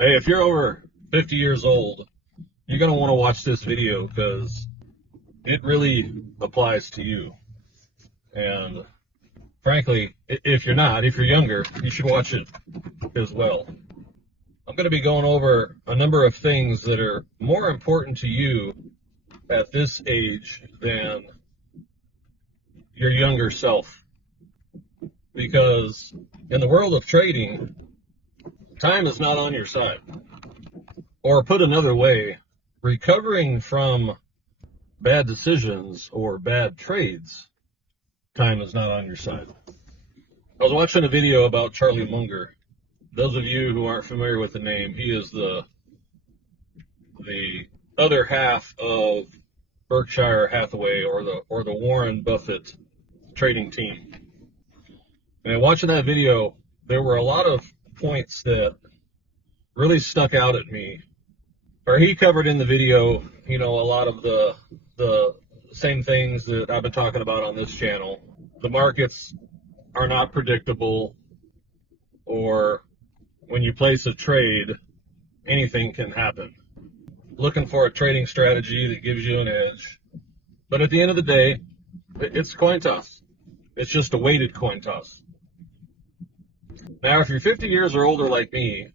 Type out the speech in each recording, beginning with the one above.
Hey, if you're over 50 years old, you're going to want to watch this video because it really applies to you. And frankly, if you're not, if you're younger, you should watch it as well. I'm going to be going over a number of things that are more important to you at this age than your younger self. Because in the world of trading, time is not on your side. Or put another way, recovering from bad decisions or bad trades, time is not on your side. I was watching a video about Charlie Munger. Those of you who aren't familiar with the name, he is the other half of Berkshire Hathaway or the Warren Buffett trading team. And watching that video, there were a lot of points that really stuck out at me. Or he covered in the video, a lot of the same things that I've been talking about on this channel. The markets are not predictable, or when you place a trade, anything can happen. Looking for a trading strategy that gives you an edge. But at the end of the day, it's coin toss. It's just a weighted coin toss. Now, if you're 50 years or older like me,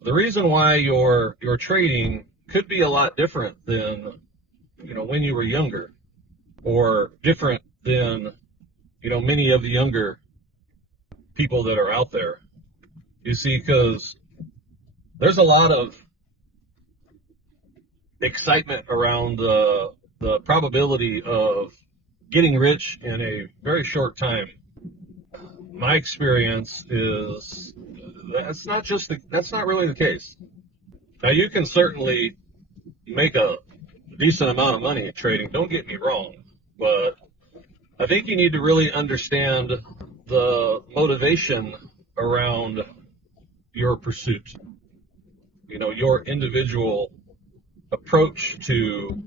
the reason why your trading could be a lot different than, when you were younger, or different than, many of the younger people that are out there. You see, because there's a lot of excitement around the probability of getting rich in a very short time. My experience is that's not really the case. Now, you can certainly make a decent amount of money trading, don't get me wrong, but I think you need to really understand the motivation around your pursuit. Your individual approach to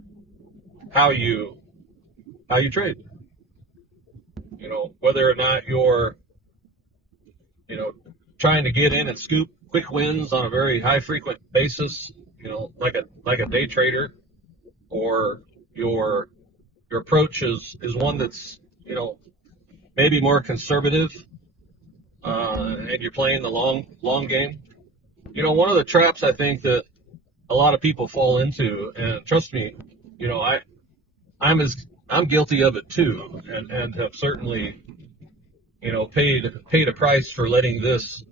how you trade. Whether or not you're trying to get in and scoop quick wins on a very high frequent basis, like a day trader, or your approach is one that's maybe more conservative, and you're playing the long game. One of the traps I think that a lot of people fall into, and trust me, I'm guilty of it too, and have certainly paid a price for letting this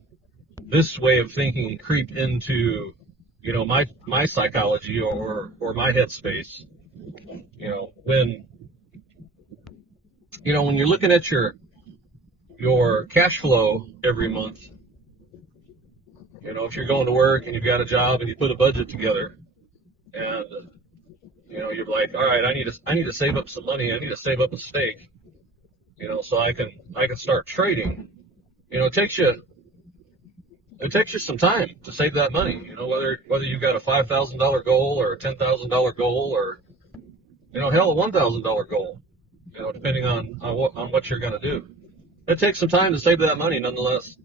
way of thinking creep into my psychology or my headspace. When you're looking at your cash flow every month, if you're going to work and you've got a job and you put a budget together, and you're like, all right, I need to save up some money, I need to save up a stake, so I can start trading. It takes you some time to save that money. Whether you've got a $5,000 goal or a $10,000 goal, or hell, a $1,000 goal, depending on what you're going to do. It takes some time to save that money nonetheless.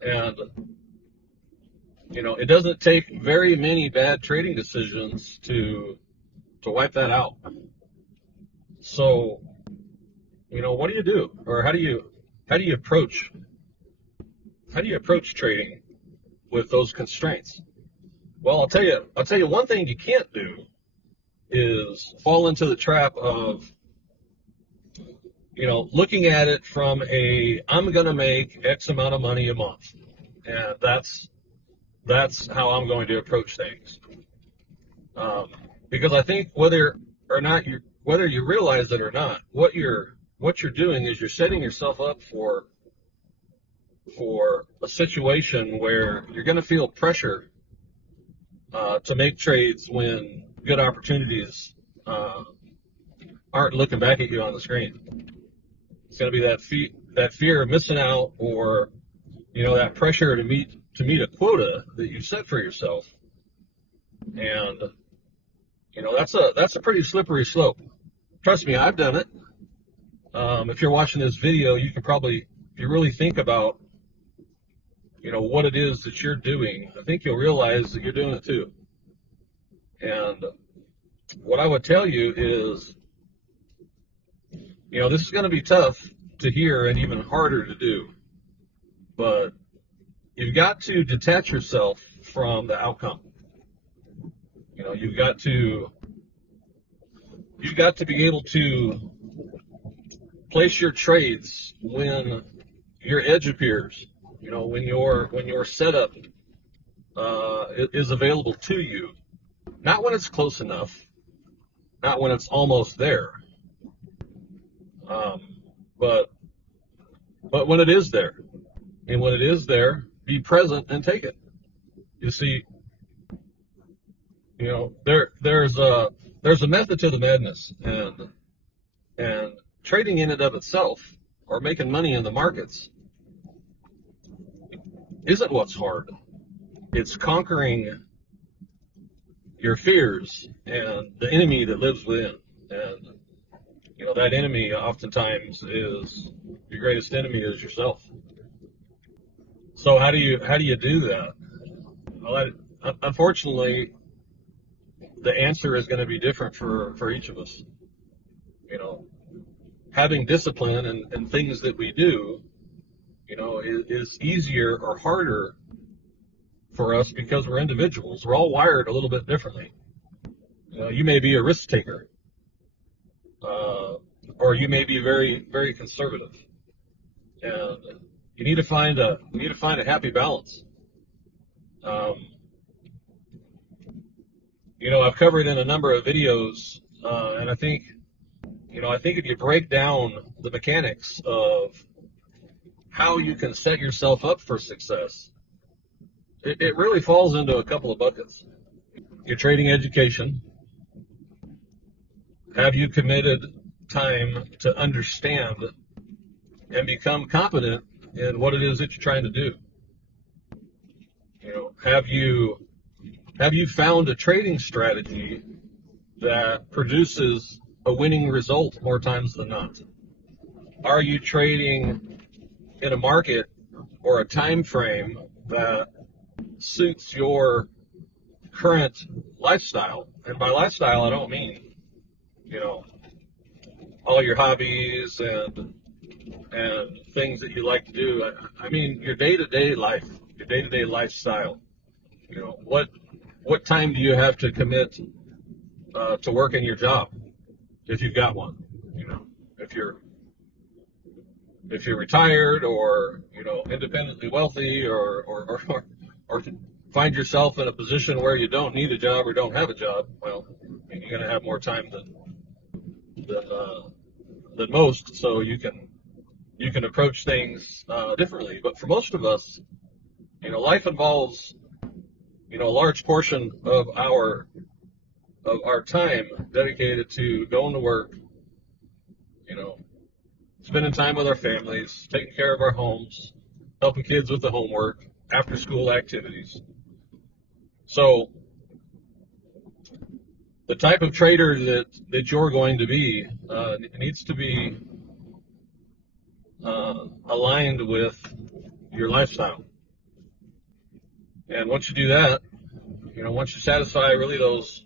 And it doesn't take very many bad trading decisions to wipe that out. So, what do you do, or how do you approach trading with those constraints? Well, I'll tell you one thing you can't do is fall into the trap of looking at it from I'm going to make X amount of money a month, and that's how I'm going to approach things. Because I think whether you realize it or not, what you're doing is you're setting yourself up for a situation where you're going to feel pressure to make trades when good opportunities aren't looking back at you on the screen. It's going to be that fear of missing out, or that pressure to meet a quota that you set for yourself, and that's a pretty slippery slope. Trust me, I've done it. If you're watching this video, you can probably, if you really think about what it is that you're doing, I think you'll realize that you're doing it too. And what I would tell you is, this is going to be tough to hear and even harder to do, but you've got to detach yourself from the outcome. You've got to be able to place your trades when your edge appears. When your setup is available to you, not when it's close enough, not when it's almost there, but when it is there. And when it is there, be present and take it. You see, there's a method to the madness, and trading in and of itself, or making money in the markets, isn't what's hard. It's conquering your fears and the enemy that lives within. And that enemy oftentimes is your greatest enemy is yourself. So how do you do that? Well, unfortunately, the answer is going to be different for each of us. Having discipline and things that we do, is easier or harder for us because we're individuals. We're all wired a little bit differently. You may be a risk taker, or you may be very, very conservative, and you need to find a happy balance. I've covered in a number of videos, and I think if you break down the mechanics of how you can set yourself up for success, it really falls into a couple of buckets. Your trading education. Have you committed time to understand and become competent in what it is that you're trying to do? Have you found a trading strategy that produces a winning result more times than not? Are you trading in a market or a time frame that suits your current lifestyle? And by lifestyle, I don't mean, all your hobbies and things that you like to do. I mean your day-to-day life, your day-to-day lifestyle. What time do you have to commit to work in your job, if you've got one? If you're retired, or independently wealthy, or find yourself in a position where you don't need a job or don't have a job, well, you're going to have more time than most, so you can approach things differently. But for most of us, life involves a large portion of our time dedicated to going to work, spending time with our families, taking care of our homes, helping kids with the homework, after school activities. So the type of trader that you're going to be needs to be aligned with your lifestyle. And once you do that, once you satisfy really those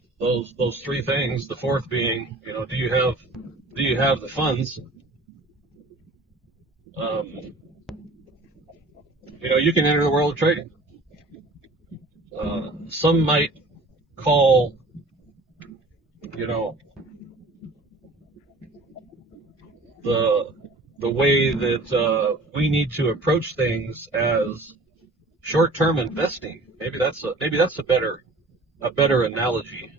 three things, the fourth being, do you have the funds? You can enter the world of trading. Some might call, the way that we need to approach things as short-term investing. Maybe that's a better analogy.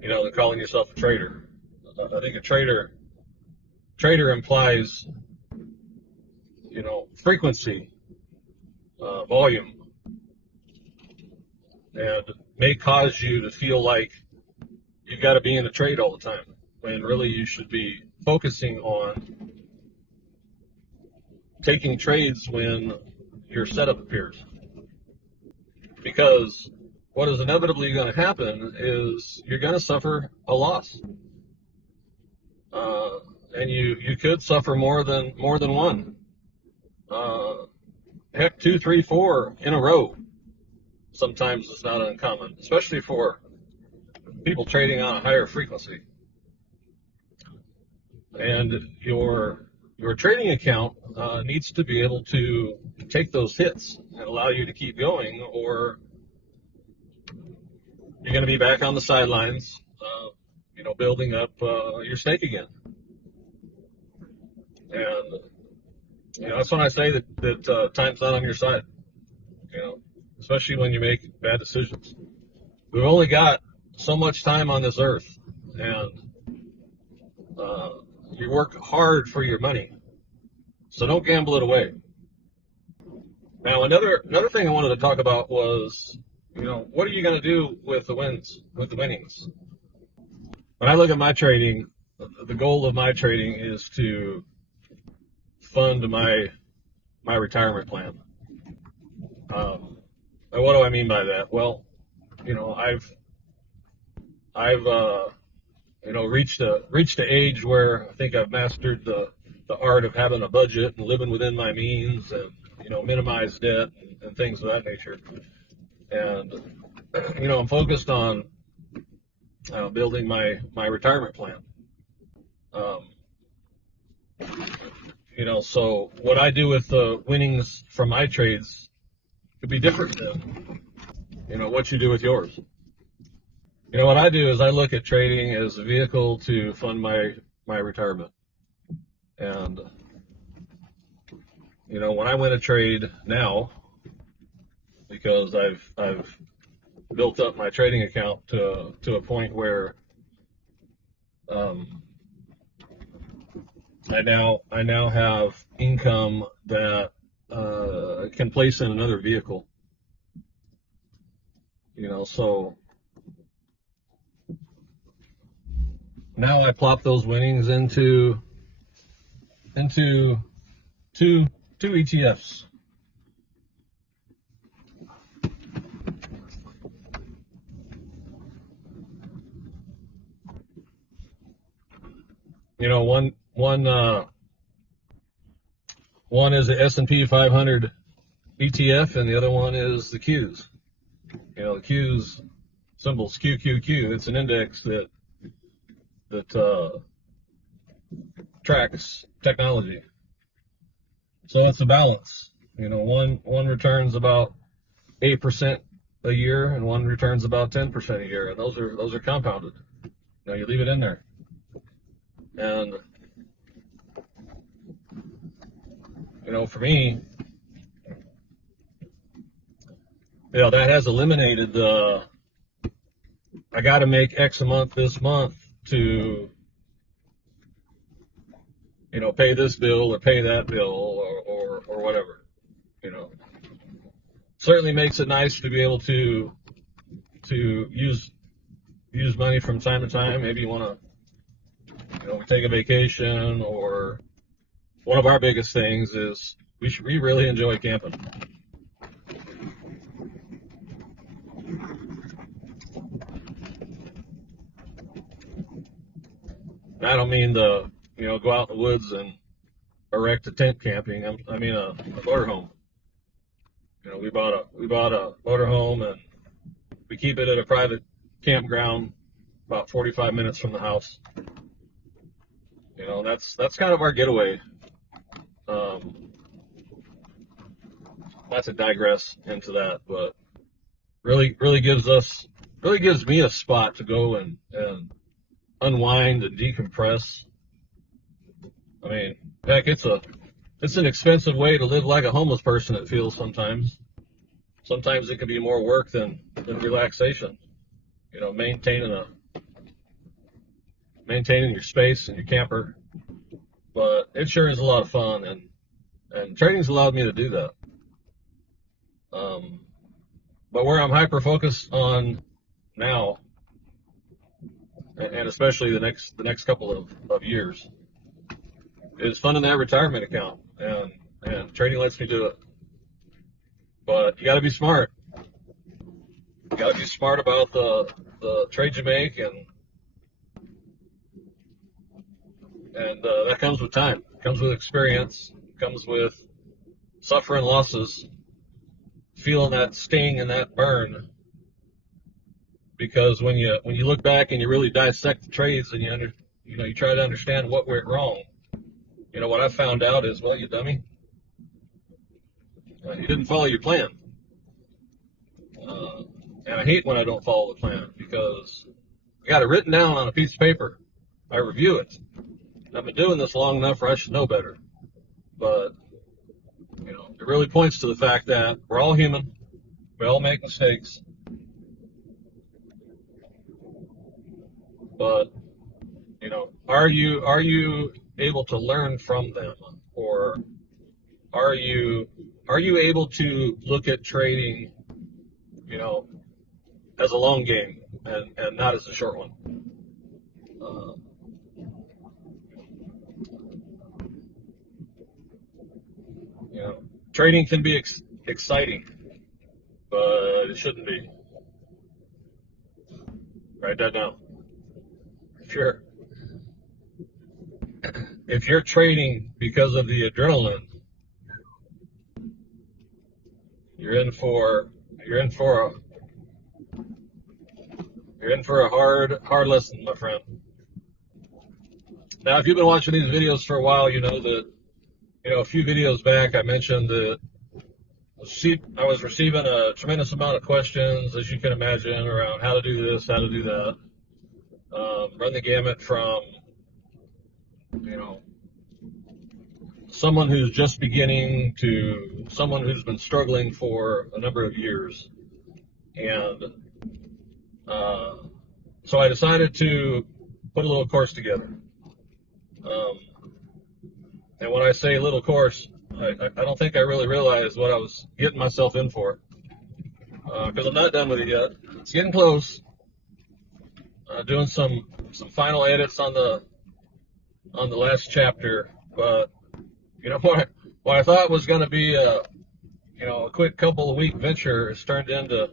Than calling yourself a trader. I think a trader implies, frequency, volume, and may cause you to feel like you've got to be in a trade all the time, when really you should be focusing on taking trades when your setup appears. Because what is inevitably going to happen is you're going to suffer a loss. and you could suffer more than one. Uh, Heck, 2, 3, 4 in a row. Sometimes it's not uncommon, especially for people trading on a higher frequency. And your trading account needs to be able to take those hits and allow you to keep going, or you're going to be back on the sidelines, building up your stake again. And that's when I say that time's not on your side. Especially when you make bad decisions. We've only got so much time on this earth, and you work hard for your money, so don't gamble it away. Now, another thing I wanted to talk about was, what are you going to do with the winnings? When I look at my trading, the goal of my trading is to fund my retirement plan. And what do I mean by that? Well, I've reached a age where I think I've mastered the art of having a budget and living within my means, and minimize debt and things of that nature. And I'm focused on building my retirement plan. So what I do with the winnings from my trades could be different than what you do with yours. What I do is I look at trading as a vehicle to fund my retirement. And when I win a trade now, because I've built up my trading account to a point where I now have income that can place in another vehicle. So now I plop those winnings into two ETFs. One is the S&P 500 ETF, and the other one is the Qs. The Qs symbol's QQQ. It's an index that tracks technology. So it's a balance. One returns about 8% a year, and one returns about 10% a year, and those are compounded. You leave it in there, and for me, that has eliminated the I got to make X a month this month to pay this bill or pay that bill or whatever. Certainly makes it nice to be able to use money from time to time. Maybe you want to take a vacation, or one of our biggest things is we really enjoy camping. I don't mean to go out in the woods and erect a tent camping. I mean a motorhome. We bought a motorhome, and we keep it at a private campground about 45 minutes from the house. That's kind of our getaway. Not to digress into that, but really gives me a spot to go and unwind and decompress. I mean, heck, it's an expensive way to live like a homeless person, it feels sometimes. Sometimes it can be more work than relaxation. Maintaining your space and your camper. But it sure is a lot of fun, and trading's allowed me to do that. But where I'm hyper focused on now, and especially the next couple of years, is funding that retirement account, and trading lets me do it. But you got to be smart. You got to be smart about the trades you make, and And that comes with time, comes with experience, comes with suffering losses, feeling that sting and that burn. Because when you look back and you really dissect the trades and you try to understand what went wrong, what I found out is, well, you dummy, you didn't follow your plan. And I hate when I don't follow the plan because I got it written down on a piece of paper. I review it. I've been doing this long enough where I should know better. But, it really points to the fact that we're all human. We all make mistakes. But, are you able to learn from them? Or are you able to look at trading, as a long game and not as a short one? Trading can be exciting, but it shouldn't be. Write that down. If you're trading because of the adrenaline, you're in for a hard lesson, my friend. Now, if you've been watching these videos for a while, you know that a few videos back I mentioned that I was receiving a tremendous amount of questions, as you can imagine, around how to do this, how to do that. Run the gamut from someone who's just beginning to someone who's been struggling for a number of years. And so I decided to put a little course together. And when I say little course, I don't think I really realized what I was getting myself in for. Because I'm not done with it yet. It's getting close. Doing some final edits on the last chapter. But what I thought was going to be a quick couple of week venture has turned into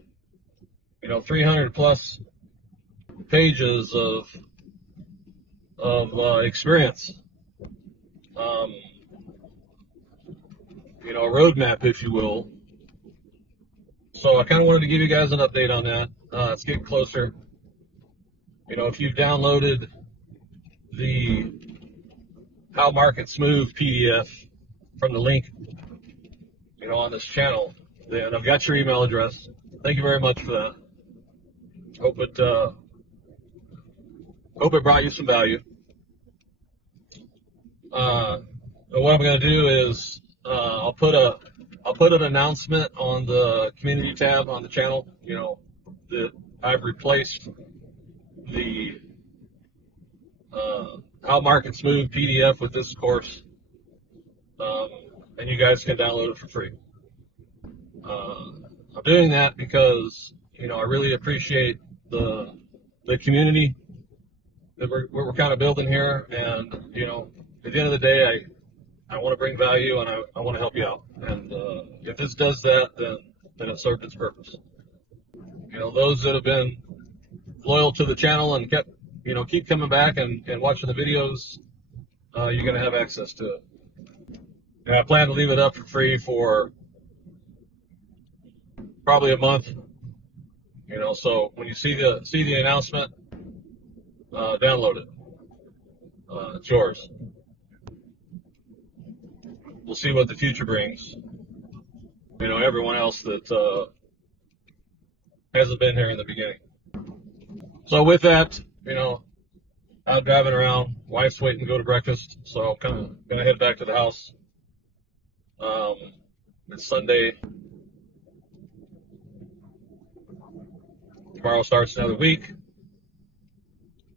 300 plus pages of experience. A roadmap, if you will. So I kind of wanted to give you guys an update on that. It's getting closer. If you've downloaded the How Markets Move PDF from the link, on this channel, then I've got your email address. Thank you very much for that. Hope it brought you some value. What I'm going to do is I'll put an announcement on the community tab on the channel. That I've replaced the How Markets Move PDF with this course, and you guys can download it for free. I'm doing that because I really appreciate the community that we're kind of building here, and at the end of the day, I want to bring value and I want to help you out. And if this does that, then it served its purpose. Those that have been loyal to the channel and keep coming back and watching the videos, you're going to have access to it. And I plan to leave it up for free for probably a month. So when you see the announcement, download it. It's yours. We'll see what the future brings. Everyone else that hasn't been here in the beginning. So with that, I'm driving around. Wife's waiting to go to breakfast, so I'm kind of gonna head back to the house. It's Sunday. Tomorrow starts another week.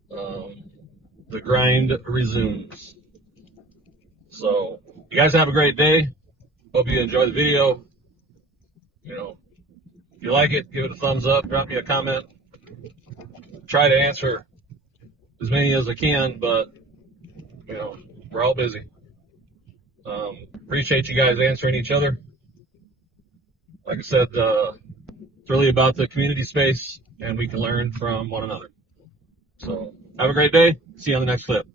The grind resumes. So you guys have a great day. Hope you enjoy the video. If you like it, give it a thumbs up, drop me a comment. Try to answer as many as I can, but we're all busy. Appreciate you guys answering each other. Like I said, it's really about the community space, and we can learn from one another. So have a great day. See you on the next clip.